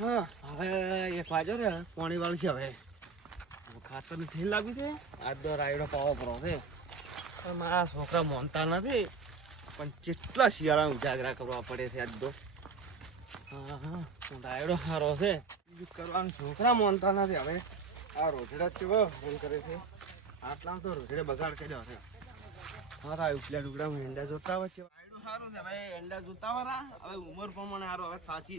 હા. હવે એ ફાજો ને. પાણી વાળી છે હવે ખાતર ઠીલ લાગી છે. આજ તો રાયડો પાવો પડો છે. પણ મારા છોકરા મોનતા નથી. પણ કેટલા શિયાળા ઉજાગરા કરવા પડે છે આજ તો. હા હા. રાયડો સારો છે. બીજું કરવાનું છોકરા મોનતા નથી હવે. આ રોજડા ચેવો ફોન કરે છે. આટલા તો રોજડે બગાડ કર્યો છે. હા ઉપલા ટુકડા એંડા જોતા હોય સારું છે. ભાઈ એંડા જોતા વાળા હવે ઉંમર પ્રમાણે સારું હવે સાચી.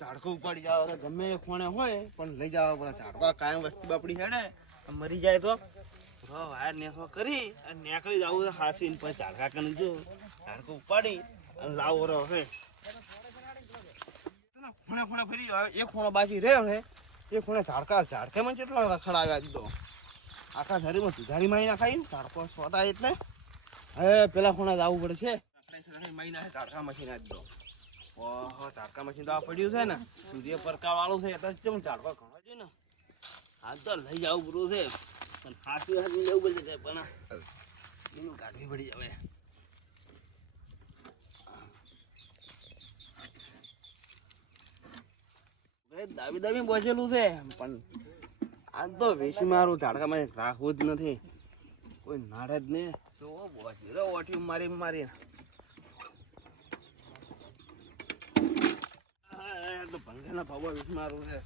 ઝાડકો ઉપાડી જાવ ગમે ખોણે હોય, પણ લઈ જાવ પેલા ઝાડકા કાયમ વસ્તી બાપડી હેડે. મરી જાય તો. વાયર નેસો કરી અને નેકળી જવું છે હાસીને પછી ઝાડકા કરી જો. ઝાડકો ઉપાડી અને લાવો રહો ખૂણે ખૂણે ફરી એક ખૂણો બાકી રહ્યો છે. એ ખૂણે ઝાડકા ઝાડકામાં કેટલા રખડાવ્યા દીધો આખા શરીરમાં સુધારી મારી નાખાય ઝાડકો સોટા એટલે? હવે પેલા ખૂણા જવું પડશે છે. ઝાડકા મશીન આજ તો. ઓહો, ઝાડકા મશીન તો આ પડ્યું છે ને. સૂર્ય પરકા વાળું છે, એટલે કેમ ઝાડકા ઘણો છે ને. આ તો લઈ જવું પૂરું છે. પણ હાથું હાથું લેવું પડશે પણ કાઢવી પડી હવે હવે દાબી દાબી બસેલું છે. પણ આ તો વેસી મારું ઝાડકામાં રાખવું જ નથી. કોઈ નાડે જ નહીં. તો બસી રે ઓઠી મારી મારી. આ તો ભંગાના ભાવો વેસી મારું છે.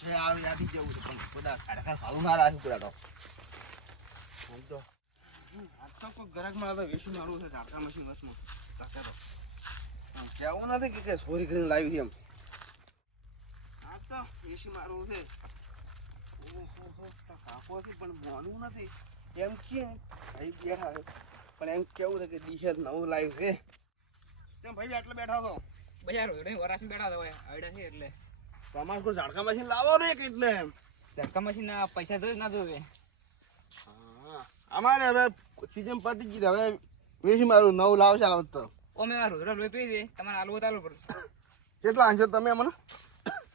છે આવી યાદી જવું છે? બધા ઝાડકા સારું ના પેલા તો. આમ તો. આજ તો કોઈ ગરકમાં તો વેસી મારું છે, ઝાડકા મશીન વસમાં કાકા તો. કહેવું નથી કે સોરી કરીને લાવી એમ. આ તો વેસી મારું છે કાપોથી પણ મોનું નથી. એમ કે ભાઈ બેઠા છે. પણ એમ કેવું છે કે ડીશે નવું લાવ્યું છે. તેમ ભાઈ આટલે બેઠા તો બજાર વરાસી બેઠા તો આઈડા છે એટલે. તમારે કોઈ ઝાડકા મશીન લાવો રે કે એટલે એમ. ઝાડકા મશીન ના પૈસા તો ના જોવે. હા. અમારે હવે સીઝન પતી ગઈ હવે વેસી મારું નવું લાવશે આ વખતે. ઓ મેં આ રોજડા લોહી પી દે. તમારે આલુ તાલુ પર કેટલા આંશો તમે મને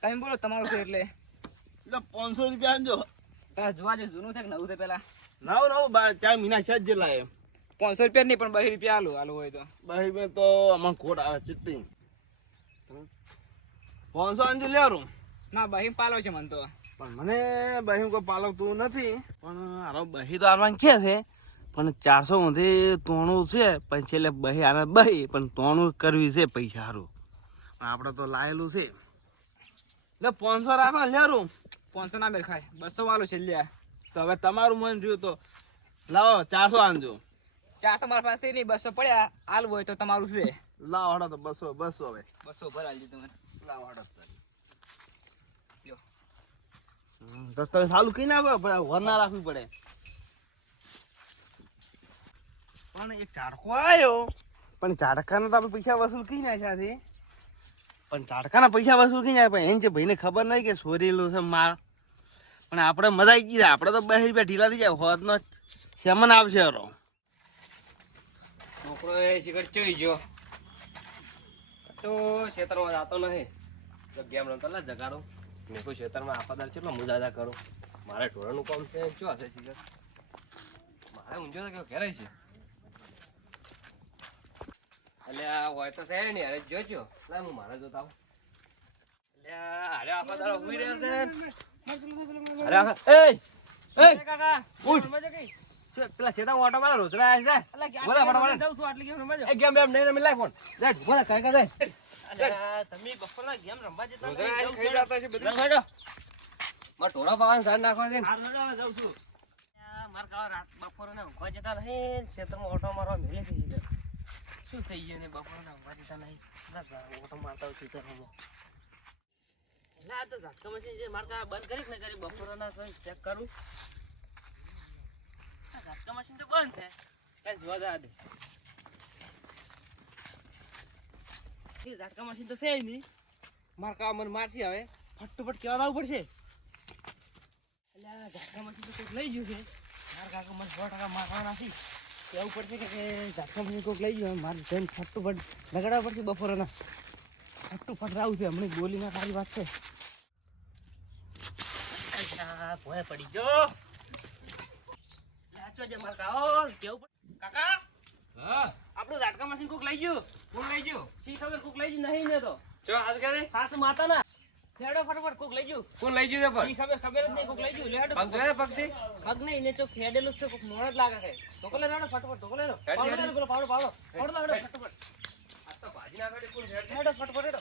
તમે બોલો તમારું છે એટલે એટલે પાંચસો રૂપિયા આંજો તારે જોવા જે જૂનું છે કે નવું છે પેલા? નવું નવું બાર ચાર મહિના છે જ એમ. પાંચસો રૂપિયા નહીં પણ બહી રૂપિયા આલુ આલુ હોય તો. બહી મેં તો અમારે ખોટ આવે ચિત્તી. પાંચસો આંજો લેવાનું ના બહી પાલો છે મને તો. પણ મને બહી કોઈ પાલવતું નથી. પણ હારો બહી તો આલવાનું કે છે પણ ચારસો માંથી તોણું છે પછી છેલ્લે બહી આને બહી પણ તોણું કરવી છે પૈસા સારું પણ આપણે તો લાયેલું છે. એટલે પાંચસો રાખો રૂમ. પાંચસો ના મેળ ખાય બસો વાળું છે લે. તો હવે તમારું મન જોયું તો લાવો ચારસો આનજો ચારસો મારા પાસે નહીં બસો પડ્યા. હાલ હોય તો તમારું છે. લાવો હડો તો બસો બસો હવે. બસો ભર આલજો તમે લાવો હડો. તો. તમે સાલું કઈ નાખો પણ વર રાખવી પડે. પણ એક ચારકો આવ્યો પણ ઝાડકાના તો આપણે પૈસા વસૂલ કઈ નાખ્યા છે. પણ ઝાડકાના પૈસા વસૂલ કઈ જાય? પણ એને જે ભાઈને ખબર નહીં કે સોરેલું છે માર પણ આપણે મજા આવી ગઈ આપણે તો બે રૂપિયા ઢીલા થઈ જાય હોતનો શેમન આવશે હરો. છોકરો એ સિગરેટ ચોઈ ગયો. તો ખેતરમાં જતો તો ગેમ રમતો, લા, જગાડો. મેં કોઈ ખેતરમાં આપાદાર કેટલો મુજાદા કરો. મારે ઢોરણનું કામ છે. શું હશે સિગરેટ? મારે ઊંઝો તો કેવો ઘેરાય છે. એટલે આ હોય તો છે નહીં અરે જોજો. લાય હું મારે જોતા આવું એટલે અરે આખો રહ્યો છે. અરે આખા એ એ કાકા ઉઠ પેલા શેતા ઓટો મારા રોજડા આવ્યા છે બોલા ફટાફટ. એ ગેમ બેમ નહીં રમી લાય ફોન જાય બોલા કાંઈ કાંઈ જાય તમે બપોરના ગેમ રમવા જતા ખાઈ જતા છે બધા. ખાડો માર ટોળા પાવાનું ઝાડ નાખવા છે. શું થઈ ગયું ને બપોરના વાંધતા નહીં ના મારતા હોય ખેતરમાં આ તો ઝાટકા મશીન જે મારતા બંધ કરીશ ને કરી બપોરના ચેક કરું. ઝાટકા મશીન તો બંધ છે. કઈ જોવા દે. ઝાટકા મશીન તો છે નહીં. મારકા મને મારશે હવે. ફટફટ કેવા લાવવું પડશે. એટલે ઝાટકા મશીન તો કંઈક લઈ ગયું છે. મારા કાકા મને સો ટકા મારવાના નથી કહેવું પડશે કે ઝાટકા મશીન કોઈક લઈ ગયું. મારે જઈને ફટફટ લગાડવા પડશે બપોરના. ફટફટ રાવું છે. હમણાં બોલીના સારી વાત છે. ભોય પડી ગયો. દે માર કાઓ કેવું પડે કાકા? હા. આપણું ઝાટકા મશીન કોક લઈ ગયું. કોક લઈ ગયું? શી ખબર કોક લઈ ગયું. નહીં ને તો. ચો આજ કરે ખાસ ખેડો ફટાફટ કોક લઈ ગયું. કોણ લઈ ગયો પણ? ખબર ખબર જ નહીં કોક લઈ ગયું. લેડો પગ ધોયા પગથી? પગ નહીં ને ચો ખેડેલું જ છે કોક મોણ જ લાગે છે. ફટાફટ તો રેડો હેડી, હેડી. રેડો, પેલો પાવડો પાવડો. પાવડો લાવડો ફટાફટ. આ તો ભાજી ના હેડ ફટાફટ રેડો